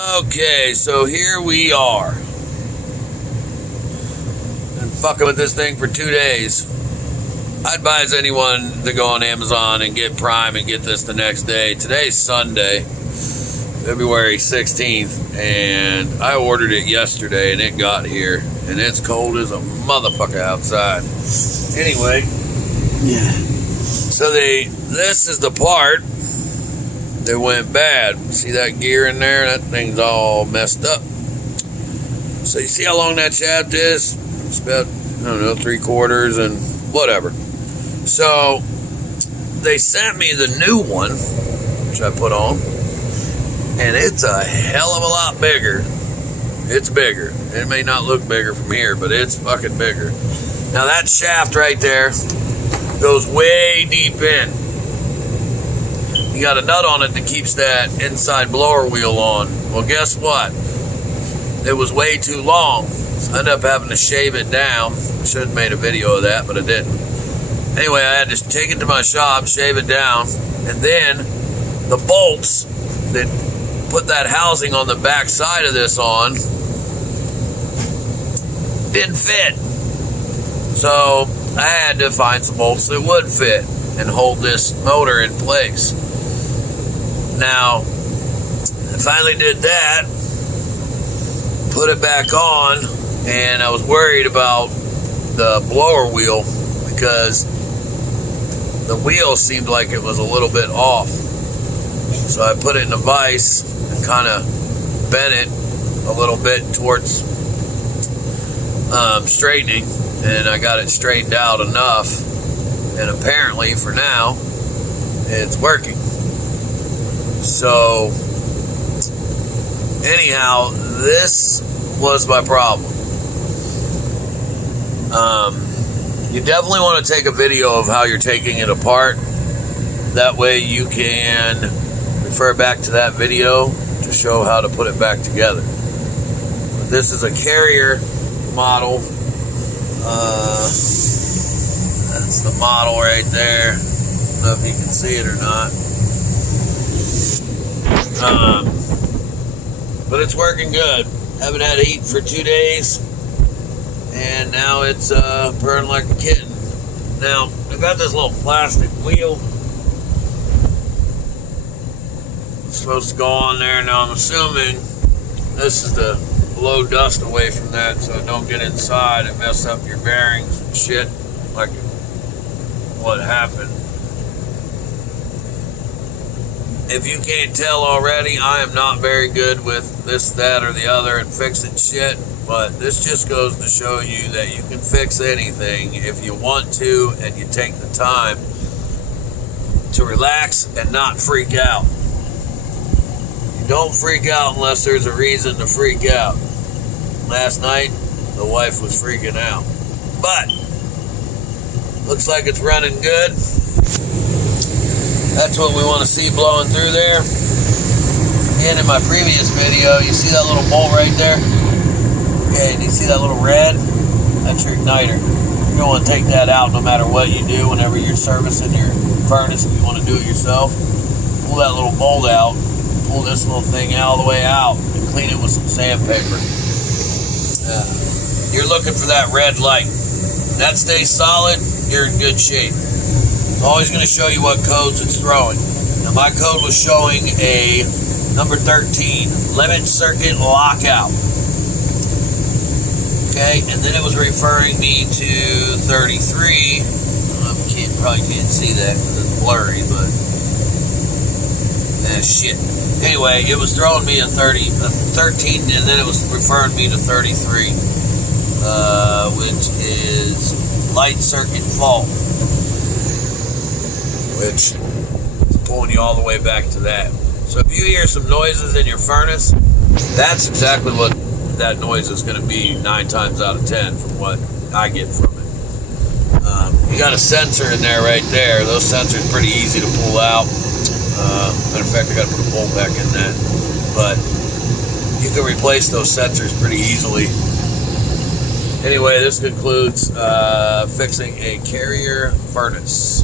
Okay, so here we are. Been fucking with this thing for 2 days. I advise anyone to go on Amazon and get Prime and get this the next day. Today's Sunday, February 16th, and I ordered it yesterday and it got here. And it's cold as a motherfucker outside. Anyway, Yeah. so this is the part that went bad. See that gear in there? That thing's all messed up. So you see how long that shaft is? It's about, I don't know, 3/4 and whatever. So they sent me the new one, which I put on, and it's a hell of a lot bigger. It's bigger. It may not look bigger from here, but it's fucking bigger. Now that shaft right there goes way deep in. You got a nut on it that keeps that inside blower wheel on. Well, guess what? It was way too long. So I ended up having to shave it down. Should have made a video of that, but I didn't. Anyway, I had to take it to my shop, shave it down, and then the bolts that put that housing on the back side of this on didn't fit. So I had to find some bolts that would fit and hold this motor in place. Now, I finally did that, put it back on, and I was worried about the blower wheel because the wheel seemed like it was a little bit off. So I put it in a vise and kind of bent it a little bit towards straightening, and I got it straightened out enough, and apparently for now it's working. So anyhow, this was my problem. You definitely want to take a video of how you're taking it apart. That way you can refer back to that video to show how to put it back together. This is a Carrier model. That's the model right there. I don't know if you can see it or not. But it's working good. Haven't had heat for 2 days, and now it's purring like a kitten. Now I got this little plastic wheel. It's supposed to go on there. Now I'm assuming this is to blow dust away from that so it don't get inside and mess up your bearings and shit like what happened. If you can't tell already, I am not very good with this, that, or the other and fixing shit, but this just goes to show you that you can fix anything if you want to and you take the time to relax and not freak out. You don't freak out unless there's a reason to freak out. Last night, the wife was freaking out. But, looks like it's running good. That's what we want to see blowing through there. And in my previous video, you see that little bolt right there? Okay, and you see that little red? That's your igniter. You're going to want to take that out no matter what you do whenever you're servicing your furnace. If you want to do it yourself, pull that little bolt out, pull this little thing all the way out, and clean it with some sandpaper. You're looking for that red light. If that stays solid, you're in good shape. It's always going to show you what codes it's throwing. Now my code was showing a number 13, limit circuit lockout. Okay, and then it was referring me to 33. Probably can't see that because it's blurry, but shit. Anyway, it was throwing me a 13, and then it was referring me to 33, which is light circuit fault, which is pulling you all the way back to that. So if you hear some noises in your furnace, that's exactly what that noise is going to be 9 times out of 10 from what I get from it. You got a sensor in there right there. Those sensors are pretty easy to pull out. Matter of fact, I got to put a bolt back in that. But you can replace those sensors pretty easily. Anyway, this concludes fixing a Carrier furnace.